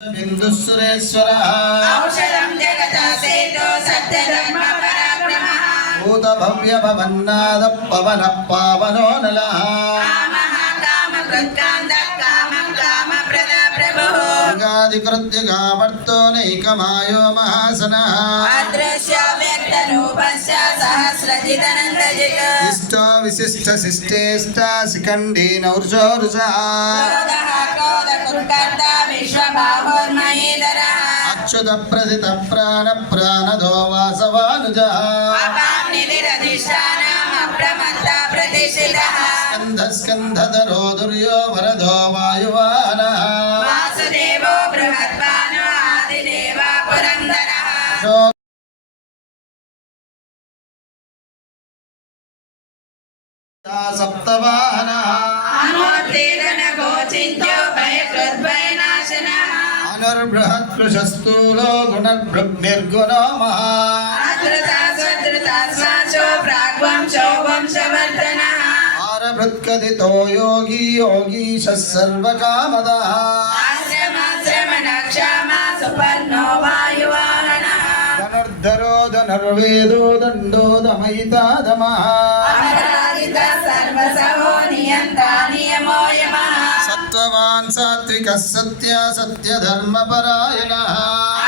బిందుసురేశ్వరः ఔషధం జగదాసేతో సత్యధర్మ పరాక్రమః భూతభవ్యభవన్నాద పవన పావనో నలः కామః కామకృత్కాంత కామం కామప్రద ప్రభుః యోగాదికృత్యగావర్తో నైకమాయో మహాసనः అదృశ్య వ్యక్త రూపస్య సహస్రజితనందజిత్ ఇష్టో విశిష్ట శిష్టేష్ట శిఖండీ నౌర్జోరుషः క్రోధః క్రోధ కుర్కర్త విశ్వబాహోర్మహేధరः అచ్యుత ప్రథిత ప్రాణ సప్తవాహనः అనోత్తీర్ణ గోచింత్యో భయకృద్భయనాశనः అనుర్బృహత్పృశస్తూలో గుణర్భృగ్నిర్గుణో మహా ఆధృతా స్వధృతా శ్వాసో ప్రాగ్వంశో వంశవర్ధనः ఆరభృత్కథితో యోగి యోగీశ సర్వకామదः. ఆశ్రమాశ్రమణక్షామా సుపర్ణో వాయువాహనः ధనుర్ధరో ధనుర్వేదో దండో దమయితాదమः. అపరాజిత సర్వసహో నియంత నియమో యమः సత్వవాన్ సాత్విక సత్య సత్యధర్మపరాయణः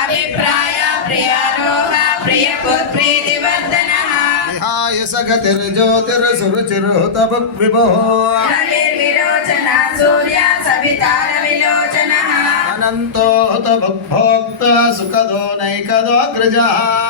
అభిప్రాయ ప్రియారోహ ప్రియపుత్రీతివర్ధనः విహాయ సగతిర్జ్యోతిర్సురుచిరుత విభో రవిర్విరోచన సూర్య సవితార విలోచనः అనంతోత భోక్త సుఖదో నైకదోగ్రజ అనిర్విన్న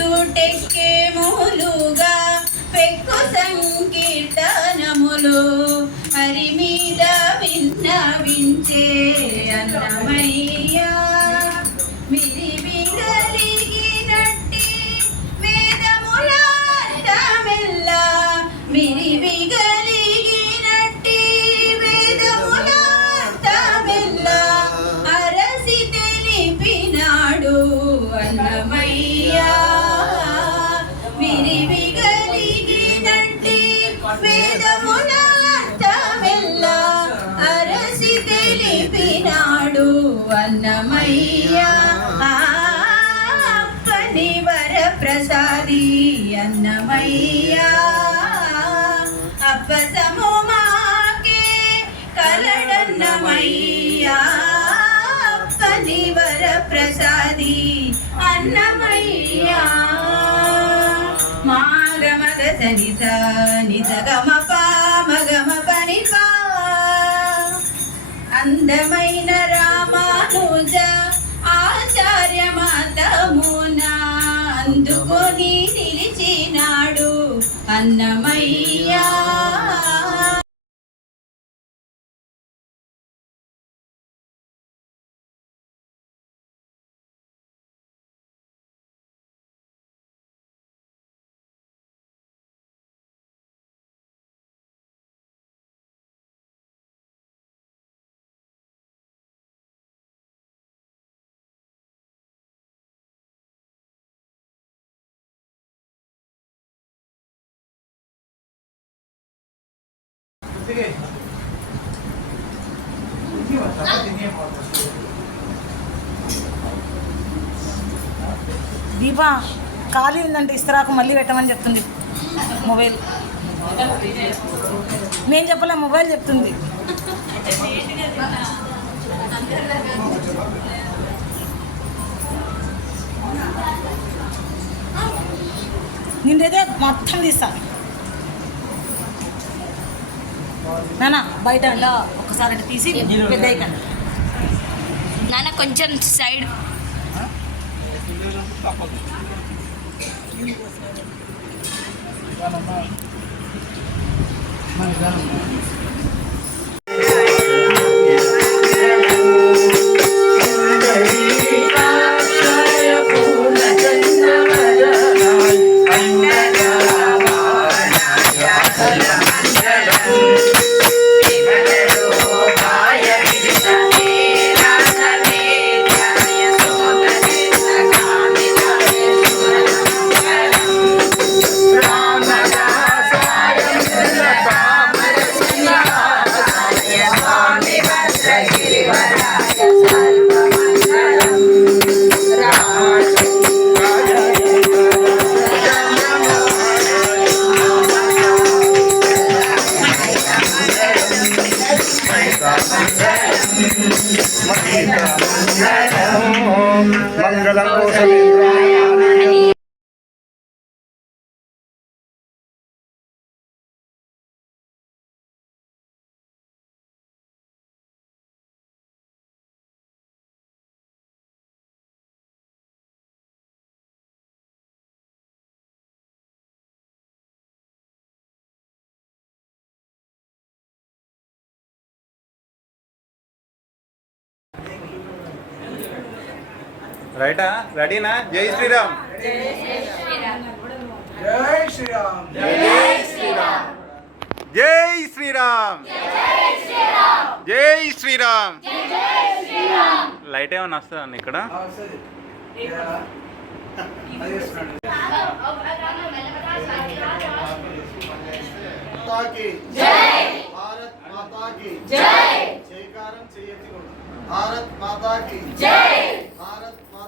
గోవింద పెక్కు సంకీర్తనములు హరి మీద విన్నవించే అన్నమయ్యా. అన్నమయ్యా దీపా ఖాళీ ఉందంటే ఇస్తరాకు మళ్ళీ పెట్టమని చెప్తుంది. మొబైల్. నేను చెప్పలే మొబైల్ చెప్తుంది. నిన్నైతే మొత్తం తీస్తాను నానా బయట అలా ఒకసారి అటు తీసి పెద్ద నాన్న కొంచెం సైడ్. రైటా? రెడీనా? జై శ్రీరామ్. జై శ్రీరామ్. జై శ్రీరామ్. జై శ్రీరామ్. లైట్ ఏమైనా వస్తుందండి ఇక్కడ? భారత్ భారత్ మాతాకి. జై.